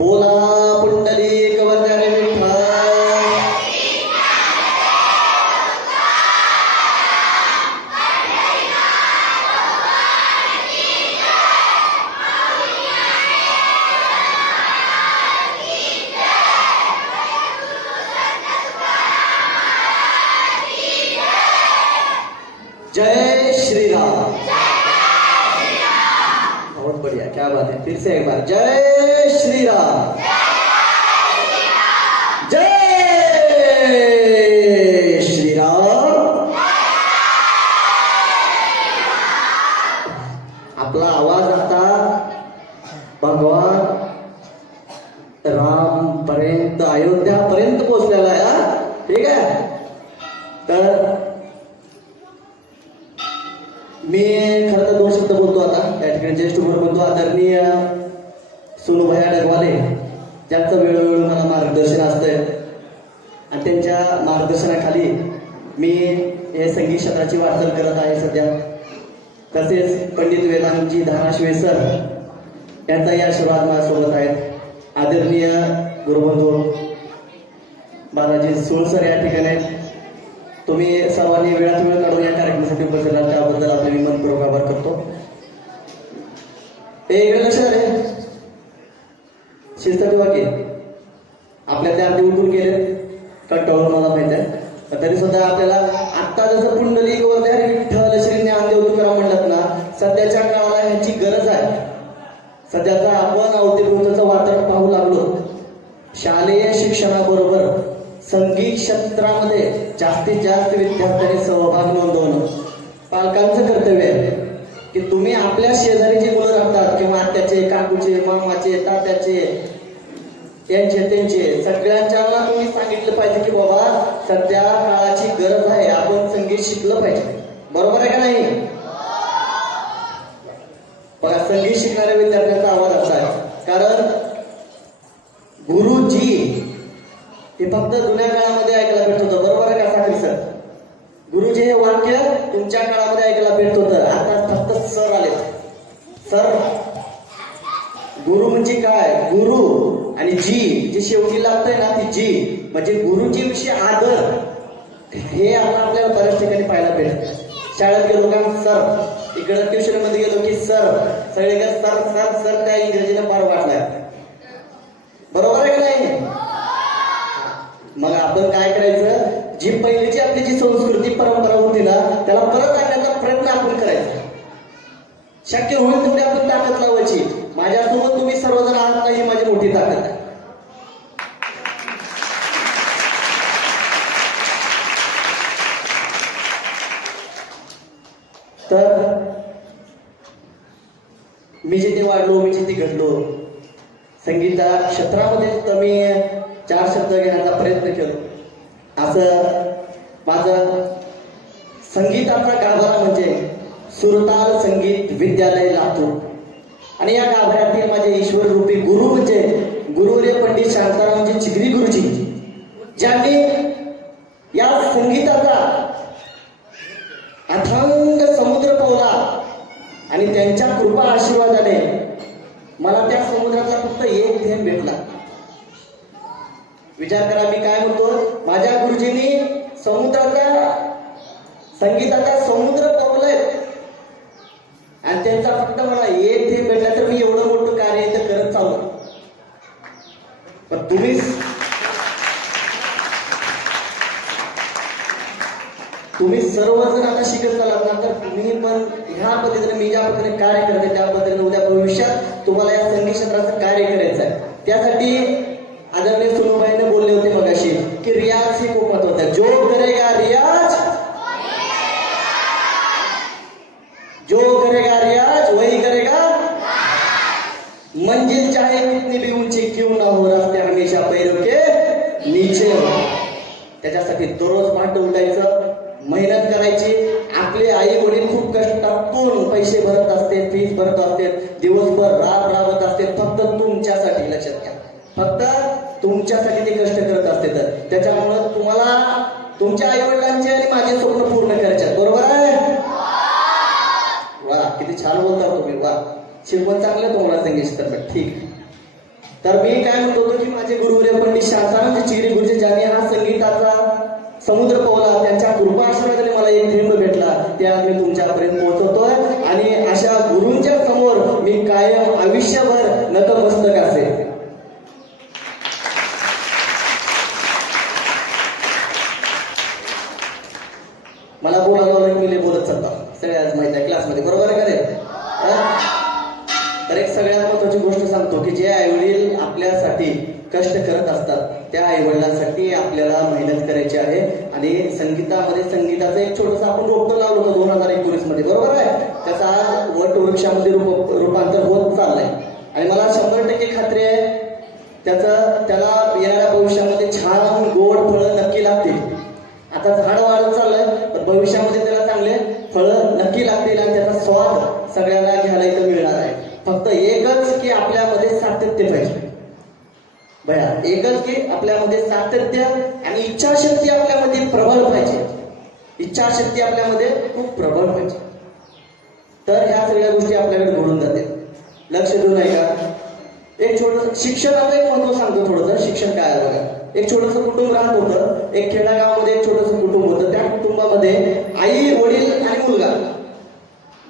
बोला पुंडलिक वरदाने विठ्ठल जय श्री राम बहुत बढ़िया क्या बात है फिर से एक बार जय श्री राम जय श्री राम आपला आवाज आता भगवान राम पर्यंत अयोध्या पर्यंत पोहोचलेला आहे हा? ठीक आहे तर मी खरं तर दोन शब्द बोलतो आता या ठिकाणी ज्येष्ठ गुरु बोलतो आदरणीय सोनूभाई डगवाले ज्यांचं वेळोवेळी मला मार्गदर्शन असतंय आणि त्यांच्या मार्गदर्शनाखाली मी हे संगीत क्षेत्राची वाटचाल करत आहे सध्या. तसेच पंडित वेदांतजी धाराशिवे सर यांचाही आशीर्वाद माझ्यासोबत आहेत. आदरणीय गुरुबंधू बालाजी सोळसर या ठिकाणी. तुम्ही सर्वांनी वेळात वेळ काढून या कार्यक्रमासाठी उपस्थित राहा त्याबद्दल आपले मी मनपूर्वक आभार करतो. हे वेळ लक्षात रे शिस्त ठेवा की. आपल्या त्या अर्धे उठून गेले कंटाळून मला माहीत आहे. तरी सुद्धा आपल्याला आत्ता जसं पुंडलिक वरती विठ्ठल श्री ज्ञानदेव तुकाराम म्हणतात ना सध्याच्या काळाला ह्याची गरज आहे. सध्याचा आपण अवतीभोवतीचं वातावरण पाहू लागलो. शालेय शिक्षणाबरोबर संगीत क्षेत्रामध्ये जास्तीत जास्त विद्यार्थ्यांनी सहभाग नोंदवणं. पालकांचं कर्तव्य आहे की तुम्ही आपल्या शेजारी जी मुलं राहतात किंवा आत्याचे काकूचे मामाचे तात्याचे त्यांचे त्यांचे. सगळ्यांच्या तुम्ही सांगितलं पाहिजे की बाबा सध्या काळाची गरज आहे. आपण संगीत शिकलं पाहिजे. बरोबर आहे का नाही? बघा संगीत शिकणाऱ्या विद्यार्थ्यांचा आवाज असा आहे. कारण गुरुजी हे फक्त जुन्या काळामध्ये ऐकायला भेटत होतं. बरोबर आहे का साखरी सर? गुरुजी हे वाक्य तुमच्या काळामध्ये ऐकायला भेटत होतं. आता फक्त सर आले सर गुरु म्हणजे काय? गुरु. आणि जी जे शेवटी लागतंय ना ती जी म्हणजे गुरुजी विषयी आदर हे आता आपल्याला बऱ्याच ठिकाणी पाहायला भेटत शाळेत गेलो का? सर. इकडे ट्युशनमध्ये गेलो की सर. सगळीकडे सर सर सर त्या इंग्रजीला फार वाटलाय बरोबर आहे का नाही? मग आपण काय करायचं? जी पहिलीची आपली जी संस्कृती परंपरा होती ना त्याला परत आणण्याचा प्रयत्न आपण करायचा. शक्य होईल तेवढी आपण ताकद लावायची. माझ्यासोबत तुम्ही सर्वजण आहात ना ही माझी मोठी ताकद. आहे तर मी जिथे वाढलो मी जिथे घडलो संगीता क्षेत्रामध्ये तर मी चार शब्द घेण्याचा प्रयत्न केलो. असं माझं संगीताचा गाभारा म्हणजे सुरताल संगीत विद्यालय लातूर. आणि या गाभाऱ्यातील माझे ईश्वर रूपी गुरु म्हणजे गुरुरे पंडित शांतारामजी चिगरी गुरुजी ज्यांनी या संगीताचा अथांग आणि त्यांच्या कृपा आशीर्वादाने मला त्या समुद्राचा फक्त एक थेंब भेटला. विचार करा मी काय म्हणतो? माझ्या गुरुजींनी समुद्राचा संगीताचा समुद्र पावलंय आणि त्यांचा फक्त मला एक थेंब भेटला तर मी एवढं मोठं कार्य इथं करत चाललो. पण तुम्हीच तुम्ही सर्वजण आता शिकत चालात ना तर तुम्ही पण ह्या पद्धतीने मी ज्या पद्धतीने कार्य करते त्या पद्धतीने उद्या भविष्यात तुम्हाला या संगीत क्षेत्राचं कार्य करायचं आहे त्यासाठी आदरणीय सुनूबाईने बोलले होते मगाशी की रियाज ही खूप महत्वाचा जो करेगा रियाज, जो करेगा रियाज, वही करेगा. मंजिल चाहे कितनी भी ऊँची क्यों ना हो असते दिवसभर राब राबत असते. फक्त तुमच्यासाठी लक्षात घ्या. फक्त तुमच्यासाठी ते कष्ट करत असते तर. त्याच्यामुळं तुम्हाला तुमच्या आई वडिलांचे आणि माझे स्वप्न पूर्ण करायचे आहेत. बरोबर आहे? वा किती छान बोलता तुम्ही. वा. शिकवण चांगलं तुम्हाला संगीत तर. ठीक. तर मी काय म्हणतो की माझे गुरुवरे पंडित शांताराम चिगरी गुरुजी ज्यांनी हा संगीताचा समुद्र पोहला त्यांच्या कृपा आशीर्वादाने मला एक थेंब भेटला ते आज मी तुमच्यापर्यंत पोहोचवतोय आणि अशा गुरूंच्या समोर मी कायम आयुष्यभर नतमस्तक असेल मला बोलायला लावलं की मी लय बोलत चालतो सगळ्याच माहिती आहे क्लासमध्ये बरोबर आहे का रे हा? तर एक सगळ्यात महत्वाची गोष्ट सांगतो की जे आईवडील आपल्यासाठी कष्ट करत असतात त्या आईवडिलांसाठी आपल्याला मेहनत करायची आहे आणि संगीतामध्ये संगीताचं एक छोटस लावलं होतं दोन हजार एकोणीसमध्ये बरोबर आहे? त्याचा आज वट वृक्षामध्ये रूप रूपांतर होत चाललंय. आणि मला शंभर टक्के खात्री आहे त्याचं त्याला येणाऱ्या भविष्यामध्ये छान गोड फळं नक्की लागतील. आता झाड वाढत चाललंय तर भविष्यामध्ये त्याला चांगले फळं नक्की लागतील आणि त्याचा स्वाद सगळ्यांना घ्यायला इथं मिळणार आहे. फक्त एकच की आपल्यामध्ये सातत्य पाहिजे. बया एकच की आपल्यामध्ये सातत्य आणि इच्छाशक्ती आपल्यामध्ये प्रबळ पाहिजे. इच्छाशक्ती आपल्यामध्ये खूप प्रबळ पाहिजे तर ह्या सगळ्या गोष्टी आपल्याकडे घडून जातील. लक्ष देऊ नये का? एक छोटस शिक्षणाचं एक महत्त्व सांगतो थोडंसं. शिक्षण काय आहे बघा? एक छोटस कुटुंब राहत होतं. एक खेडागावामध्ये एक छोटस कुटुंब होतं. त्या कुटुंबामध्ये आई वडील आणि मुलगा.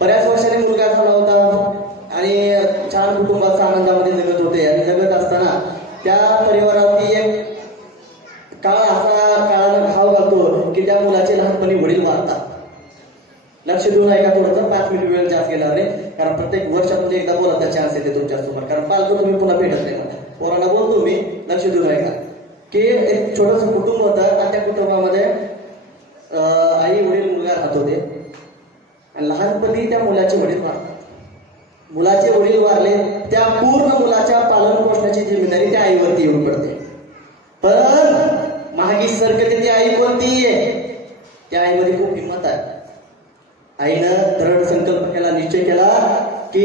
बऱ्याच वर्षांनी मुलगा झाला होता. आणि छान कुटुंबाचा आनंदामध्ये जगत होते. आणि जगत असताना त्या परिवारावरती एक काळ असा काळानं घाव घालतो की त्या मुलाचे लहानपणी वडील वारतात लक्ष देऊन ऐका थोडंसं पाच मिनिट वेळ जास्त गेला रे कारण प्रत्येक वर्षामध्ये एकदा बोलायचा चान्स येते तुमच्यासोबत कारण पालक तुम्ही पुन्हा भेटत नाही का पोरांना बोलतो मी लक्ष देऊ आहे का की एक छोटस कुटुंब होतं आणि त्या कुटुंबामध्ये आई वडील मुलगा राहत होते. आणि लहानपणी त्या मुलाचे वडील वारतात मुलाचे वडील वारले त्या पूर्ण मुलाच्या पालन पोषणाची जिम्मेदारी त्या आईवरती येऊन पडते. पण महागी सरकते ती आई कोणती आहे? त्या आईमध्ये खूप हिंमत आहे. आईनं दृढ संकल्प केला निश्चय केला की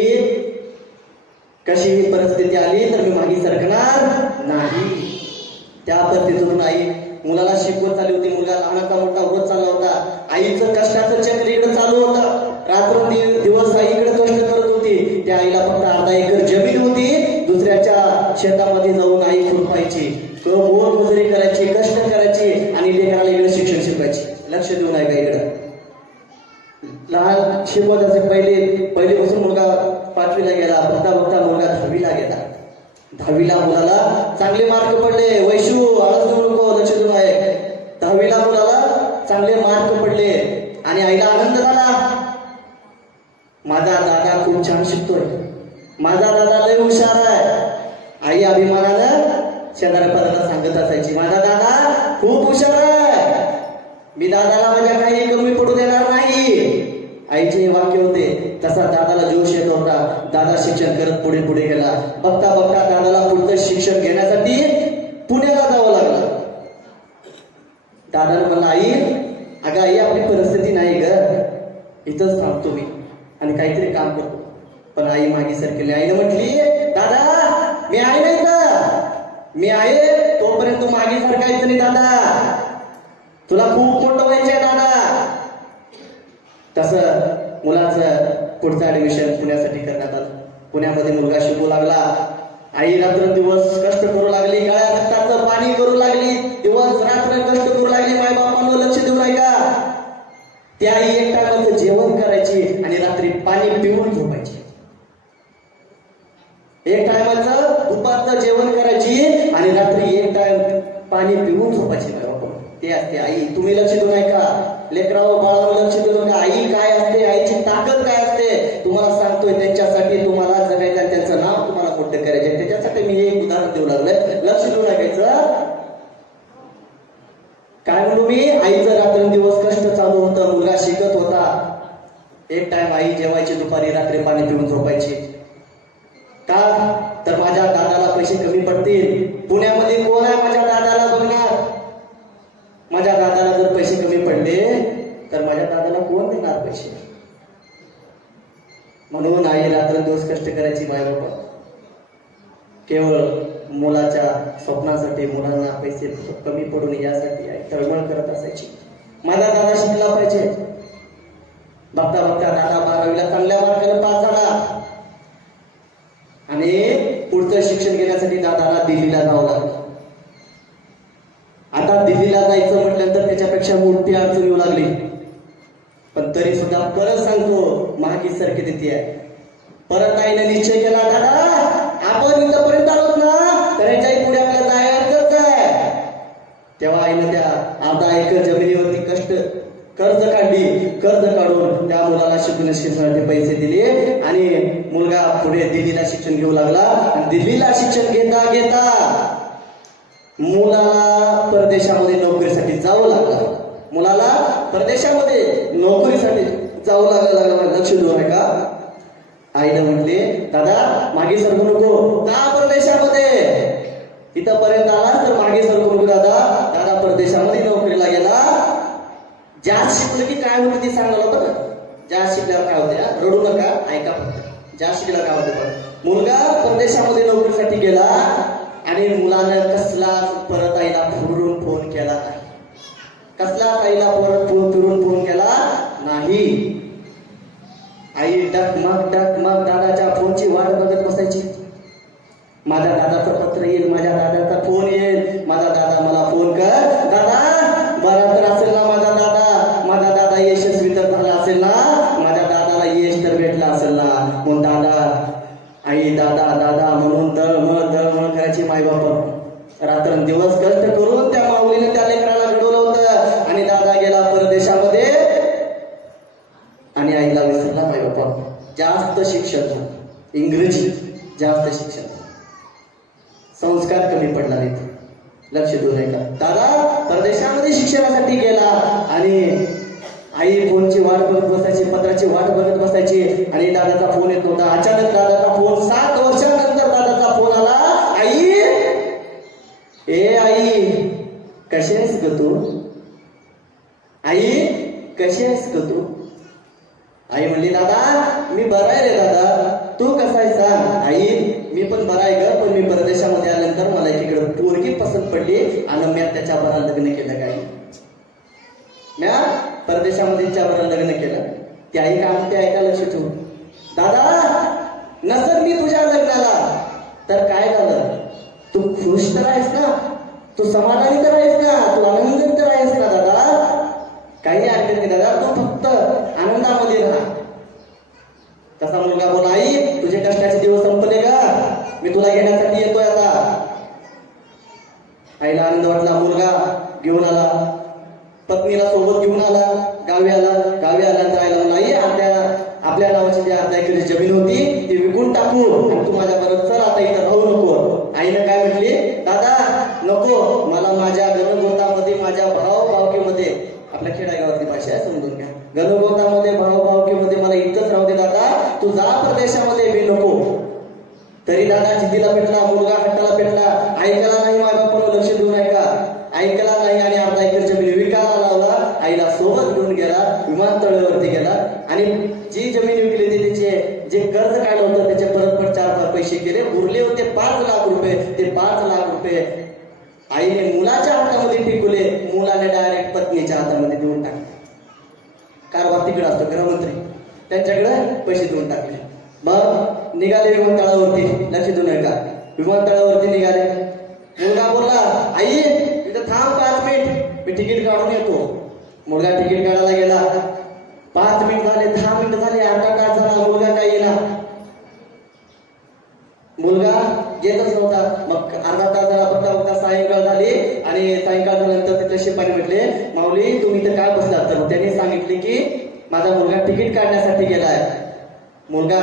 कशीही परिस्थिती आली तर मी मागे सरकणार नाही. त्या पद्धतीतून आई मुलाला शिकवत चालली होती. मुलगा लहानाचा मोठा होत चालला होता. आईचं कष्टाचं आईला आनंद झाला माझा दादा खूप छान शिकतोय. माझा दादा लय हुशार आहे. आई अभिमानानं शेजाऱ्या पदाला सांगत असायची माझा दादा खूप हुशार आहे. मी दादाला माझ्या काही कमी पडू देणार नाही. आईचे हे वाक्य होते तसा दादाला जोश येत होता. दादा शिक्षण करत पुढे पुढे गेला. बघता बघता दादाला पुढचं शिक्षण घेण्यासाठी पुण्याला जावं लागलं. दादाने मला आई अगं आई आपली परिस्थिती नाही ग. इथंच थांबतो मी आणि काहीतरी काम करतो. पण आई मागे सरकेली. आईने म्हटली दादा मी आहे नाही का मी आहे तोपर्यंत तू मागे सरकायचं नाही दादा. तुला खूप मोठं व्हायचंय दादा. तसं मुलाचं पुढचं ऍडमिशन पुण्यासाठी करण्यात आलं. पुण्यामध्ये मुलगा शिकू लागला. आई रात्र दिवस कष्ट करू लागली गळ्या रक्ताचं पाणी करू लागली दिवस रात्र कष्ट करू लागली माय बापांवर लक्ष देऊ नाही का ती आई एक टाकाचं जेवण करायची आणि रात्री पाणी पिऊन झोपायची. एक टायमाचं दुपारचं जेवण करायची आणि रात्री एक टाइम पाणी पिऊन झोपायची. माय बापा ते असते आई तुम्ही लक्ष देऊ नाही का लेकरावर बाळावर लक्ष देऊ नका. आई काय असते? आईची ताकद काय असते? तुम्हाला सांगतोय त्यांच्यासाठी तुम्हाला जगायचं आणि त्यांचं नाव तुम्हाला मोठं करायचं त्याच्यासाठी मी हे एक उदाहरण देऊ लागलोय लक्ष देऊ लागायचं पूर्वी आईचं रात्रंदिवस कष्ट चालू होतं मुलगा शिकत होता एक टाइम आई जेवायची दुपारी रात्री पाणी पिऊन झोपायची. का? तर माझ्या दादाला पैसे कमी पडतील. पुण्यामध्ये कोण आहे माझ्या दादाला बघणार? माझ्या दादाला जर पैसे कमी पडले तर माझ्या दादाला कोण देणार पैसे? म्हणून आई रात्रंदिवस कष्ट करायची माय बाबा. केवळ मुलाच्या स्वप्नासाठी मुलांना पैसे कमी पडू नये यासाठी आई तळमळ करत असायची. माझा दादा शिकला पाहिजे. बघता बघता दादा बारावीला चांगल्या मार्गाने पास झाला. आणि पुढचं शिक्षण घेण्यासाठी दादाला दिल्लीला जावं लागलं. आता दिल्लीला जायचं म्हटल्यानंतर त्याच्यापेक्षा मोठी अडचण येऊ लागली. पण तरी सुद्धा परत सांगतो महागी सारखी देते. परत आईने निश्चय केला दादा आपण इथपर्यंत आलोत ना? करायच्याही याच्याही पुढे आपल्याला जायचंच आहे तेव्हा आईनं त्या अर्धा एकर जमिनीवरती कष्ट कर्ज काढली. कर्ज काढून त्या मुलाला शिकून शिक्षणाचे पैसे दिले आणि मुलगा पुढे दिल्लीला शिक्षण घेऊ लागला. आणि दिल्लीला शिक्षण घेता घेता मुलाला परदेशामध्ये नोकरीसाठी जावं लागलं. मुलाला परदेशामध्ये नोकरीसाठी जावं लागलं लागलं. लक्ष देऊ का आईनं म्हटले दादा मागे सरकू नको. का परदेशामध्ये इथं पर्यंत आला तर मागे सरकू नको दादा. दादा परदेशामध्ये नोकरीला गेला जास्त शिकलं की काय होतं ते सांगायला बरं जास्त शिकल्यावर काय होते रडू नका ऐका जास्त शिकला काय होते पण मुलगा परदेशामध्ये नोकरीसाठी गेला आणि मुलानं कसला परत आईला फिरून फोन केला नाही. कसला आईला परत फोन फिरून फोन केला नाही. आई डक मग डक मग दादाच्या फोनची वाट बघत बसायची. माझ्या दादाचं पत्र येईल माझ्या दादाचा फोन येईल. माझा दादा मला फोन कर. दादा बरा तर असेल ना माझा दादा? माझा दादा यशस्वी तर झाला असेल ना? माझ्या दादाला यश तर भेटला असेल ना? मग दादा आई दादा दादा म्हणून दळमळ दळमळ करायची माय बाप रात्रंदिवस कष्ट करून त्या माऊलीने त्या लेकराला घडवलं होतं आणि दादा गेला परदेशामध्ये आणि आईला विसरला माय बापा जास्त शिक्षण झालं. इंग्रजी जास्त शिक्षण. संस्कार कमी पडला नाही लक्ष देऊ नये का दादा परदेशामध्ये शिक्षणासाठी गेला आणि आई फोनची वाट बघत बसायची पत्राची वाट बघत बसायची आणि दादाचा फोन येत नव्हता. अचानक दादाचा फोन सात वर्षानंतर दादाचा फोन आला. आई! ए आई! कशी आहेस ग तू? आई कशी आहेस ग तू? आई म्हणली दादा मी बरा आहे रे दादा. तू कसा आहे सांग? आई मी पण बरा आहे ग पण मी परदेशामध्ये आल्यानंतर मला एकीकडे पोरगी पसंत पडली आणि मी त्याच्या बरा लग्न केलं काही म्या परदेशामध्ये तिच्या बरा लग्न केलं. ती आई काम ते ऐका लक्ष ठेवू. दादा नसत मी तुझ्या लग्नाला. तर काय झालं? तू खुश तर आहेस ना? तू समाधानी तर आहेस ना? तू आनंदित तर आहेस ना दादा? काही हरकत नाही दादा. तू फक्त आनंदामध्ये राहा. तसा मुलगा बोला आई तुझे कष्टाचे दिवस संपले का? मी तुला घेण्यासाठी येतोय आता. आईला आनंद वाटला मुलगा घेऊन आला. पत्नीला सोबत घेऊन आला गावी आला. गावी आल्यानंतर आईला नाही आपल्या आपल्या नावाची जी अर्धा एकर जमीन होती ती विकून टाकू तू माझ्या बरोबर चल आता इथं राहू नको आईनं काय म्हटली दादा नको मला माझ्या गणगोतामध्ये माझ्या भाव भावकीमध्ये आपल्या खेडेगावातली भाषा आहे समजून घ्या गणगोतामध्ये भाव भावकीमध्ये मला इथंच राहू दे दादा तू जा परदेशामध्ये मी नको तरी दादा जिद्दीला पेटला मुलगा हट्टाला पेटला ऐकायला नाही माझ्या बापानं लक्ष देऊ नये का ऐकला नाही आणि अर्धा एकर जमीन विकायला लावला आईला सोबत घेऊन गेला विमानतळावरती गेला आणि जी जमीन विकली होती त्याचे जे कर्ज काढलं होतं त्याचे परतफेड चार पाच पैसे केले उरले होते पाच लाख रुपये ते पाच लाख रुपये आईने मुलाच्या हातामध्ये टिकवले मुलाने डायरेक्ट पत्नीच्या हातामध्ये देऊन टाकले. कारभार तिकडे असतो गृहमंत्री. त्यांच्याकडे पैसे देऊन टाकले. मग निघाले विमानतळावरती लक्ष देऊ नका विमानतळावरती निघाले. मुलगा बोलला आई इथं थांब पाच मिनिट. मी तिकीट काढून येतो. मुलगा तिकीट काढायला गेला. पाच मिनिट झाले दहा मिनिट झाले अर्धा तास झाला मुलगा काय येणार मुलगा येतच नव्हता. मग अर्धा तास झाला बघता बघता सायंकाळ झाली आणि सायंकाळ झाल्यानंतर तिथले शिपाई म्हटले माऊली तुम्ही तर काय बसलात? तर त्यांनी सांगितले की माझा मुलगा तिकीट काढण्यासाठी गेलाय. मुलगा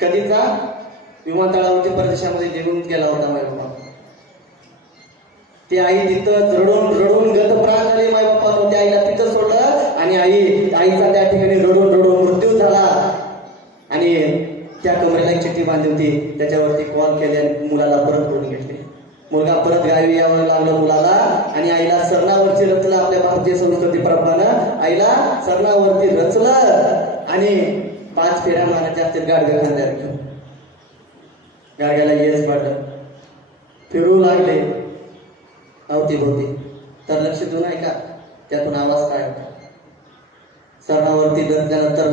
कधीचा? विमानतळावरती परदेशामध्ये निघून गेला होता माय बाबा. ती आई तिथं रडून रडून गतप्राण झाले माय बाप्पा त्या आईला तिथं सोडलं आणि आई आईचा त्या ठिकाणी रडून रडून मृत्यू झाला. आणि त्या कमरेला एक चिठ्ठी बांधली होती. त्याच्यावरती कॉल केले आणि मुलाला परत करून घेतले. मुलगा परत गावी यावं लागलं मुलाला आणि आईला सरणावरती रचलं आपल्या भारतीय संस्कृती प्रमाणे आईला सरणावरती रचलं आणि पाच फेऱ्या मारायच्या असतील गाडग्या खांद्यावर घेऊन गाडग्याला येस पडलं फिरू लागले. अवतीभोवती तर लक्ष देऊन ऐका त्यातून आवाज काय होता? सरणावरती रचल्यानंतर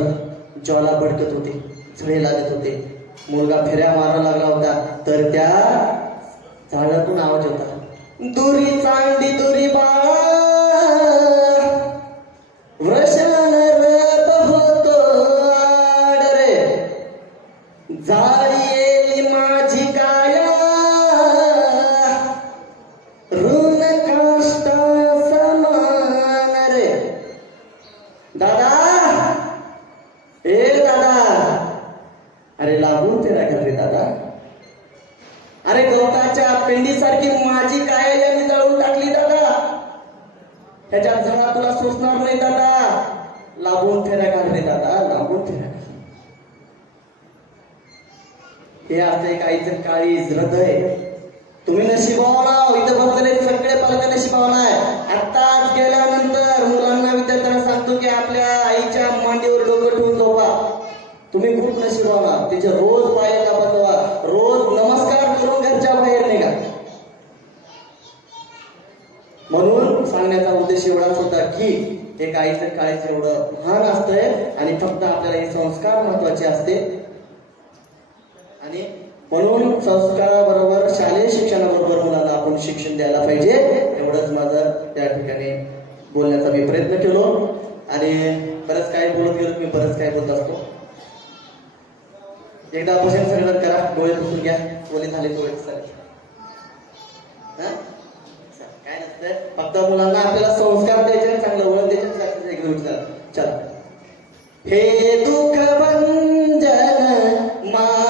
ज्वाला भडकत होती. झळे लागत होते. मुलगा फेऱ्या मारा लागला होता. तर त्या झाडातून आवाज होता. दुरी चांदी दुरी बाळा. होतो आड रे काहीच काळीज हृदय. तुम्ही नशिबावला इथं बसले सगळे पालक नशिबावला आहे आत्ताच गेल्यानंतर मुलांना विद्यार्थ्यांना सांगतो की आपल्या आईच्या मांडीवर डोंगर ठेवून झोपा. तुम्ही खूप नशिबावला तिचे रोज पाय बसवा रोज नमस्कार करून घरच्या बाहेर निघा. म्हणून सांगण्याचा उद्देश एवढाच होता की एक काहीच काळीच एवढं महान असतंय आणि फक्त आपल्याला हे संस्कार महत्त्वाचे असते. म्हणून संस्काराबरोबर शालेय शिक्षणाबरोबर मुलांना आपण शिक्षण द्यायला पाहिजे. एवढंच माझं त्या ठिकाणी बोलण्याचा मी प्रयत्न केलो. आणि बरंच काय बोलत गेलो मी बरंच काय बोलत असतो. एकदा भजन सगळं करा. डोळे पुसून घ्या. बोले झाले डोळे हा? काय नसतं फक्त मुलांना आपल्याला संस्कार द्यायचे चांगलं वळण द्यायचे घेऊन चला. चला. हे दुःख भंजन मा